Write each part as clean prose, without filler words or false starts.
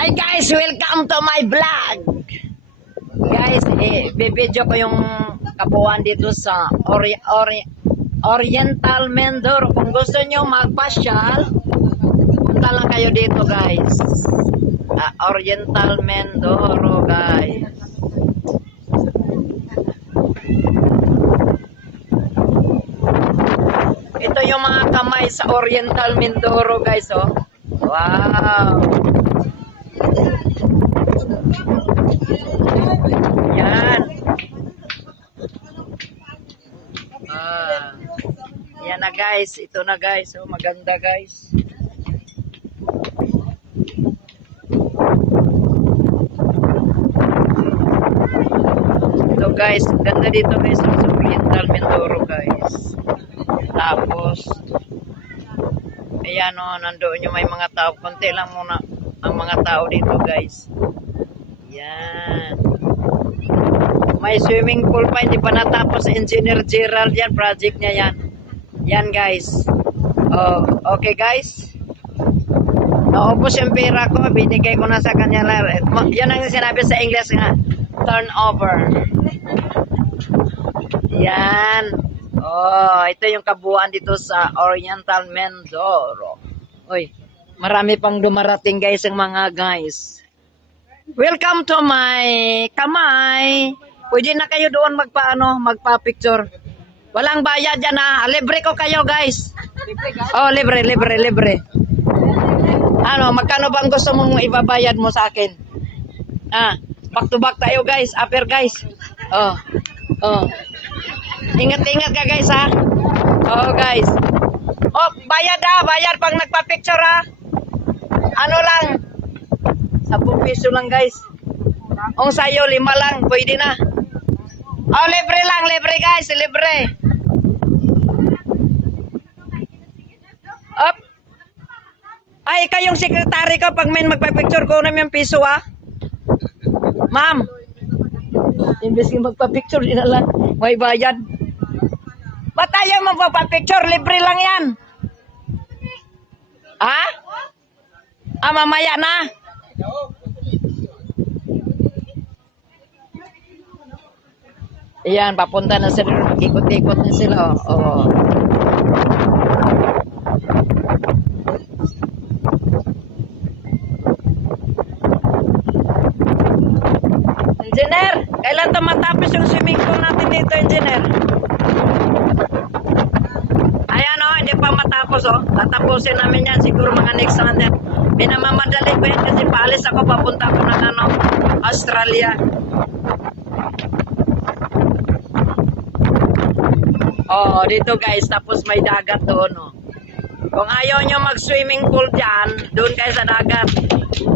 Hi guys, welcome to my vlog. Guys, bibidyo ko yung kabuuan dito sa Oriental Mindoro. Kung gusto nyo magpasyal, punta lang kayo dito guys. Oriental Mindoro guys. Ito yung mga kamay sa Oriental Mindoro guys, oh. Wow. Yan. Yan na guys. Ito na guys. Oh, maganda guys. Ito guys. Ganda dito guys. Sa Oriental Mindoro guys. Tapos ayan o. Nandoon yung may mga tao. Konti lang muna ang mga tao dito guys. Yan. May swimming pool pa, hindi pa natapos Engineer Gerald yan, project niya yan. Yan guys. Oh, okay guys. Naubos yung pera ko, binigay ko na sa kanya. Yan ang sinabi sa English nga, turnover. Yan. Oh, ito yung kabuuan dito sa Oriental Mindoro. Uy, marami pang dumarating guys ang mga guys. Welcome to my kamay. Pwede na kayo doon magpa-picture. Walang bayad yan ha. Libre ko kayo guys. Oh, libre. Ano, magkano bang gusto mong ibabayad mo sa akin? Back to back tayo guys. Upper guys. Oh. Ingat-ingat ka guys ha. Oh guys. Oh, bayad ha. Bayad pag nagpa-picture ha. Ano lang. 10 piso lang guys. Kung sa'yo 5 lang, pwede na. Oh, libre lang, libre guys, libre. Up. Ay, kayong sekretary ko pag may magpa-picture ko na yung piso ah. Ma'am. Imbes yung magpa-picture din lang, may bayad. Ba't tayo magpa-picture? Libre lang yan. Ha? Mamaya na. Ayan, papunta na sila. Mag-ikot-ikot na sila. Oh. Engineer, kailan ito matapos yung swimming pool natin dito, engineer? Ayan o, hindi pa matapos o. Tatapusin namin yan siguro mga next month. Pinamamadali ko yan kasi paalis ako, papunta ko ng Australia. Oh, dito guys, tapos may dagat doon, oh. Kung ayaw nyo mag-swimming pool dyan, doon kayo sa dagat.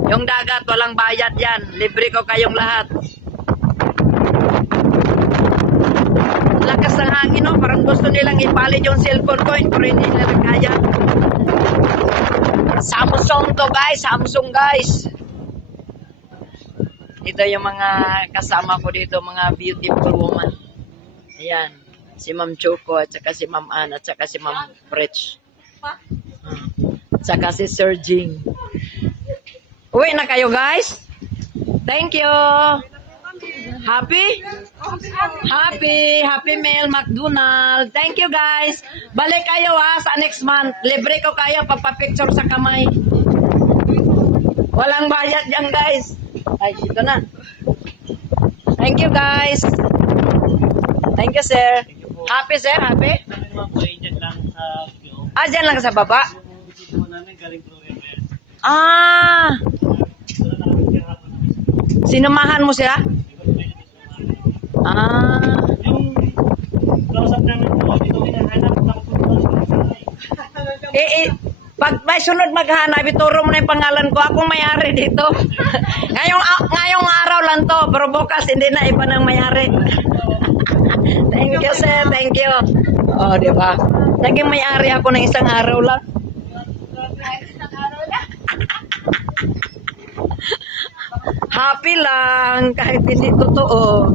Yung dagat, walang bayad yan. Libre ko kayong lahat. Lakas ng hangin, oh. Parang gusto nilang ipalit yung cellphone ko, pero hindi nila kaya. Samsung to guys, Samsung guys. Ito yung mga kasama ko dito, mga beautiful woman. Ayan. Si Ma'am Choco, at saka si Ma'am Ann, at saka si Ma'am Fretch. At saka si Sir Jing. Uwi na kayo guys. Thank you. Happy meal McDonald. Thank you guys. Balik kayo ha sa next month. Libre ko kayo pagpa-picture sa kamay. Walang bayad yan guys. Ay, ito na. Thank you guys. Thank you sir. Happy sir, happy? Dyan lang sa baba? Sinamahan mo sila? Pag may sunod maghanap, ituro mo na yung pangalan ko. Akong may-ari dito. ngayong araw lang to, pero bukas hindi na iba ng may-ari. Thank you, sir. Thank you. Oh, di ba? Naging may-ari ako ng isang araw lang. Happy lang, kahit hindi totoo.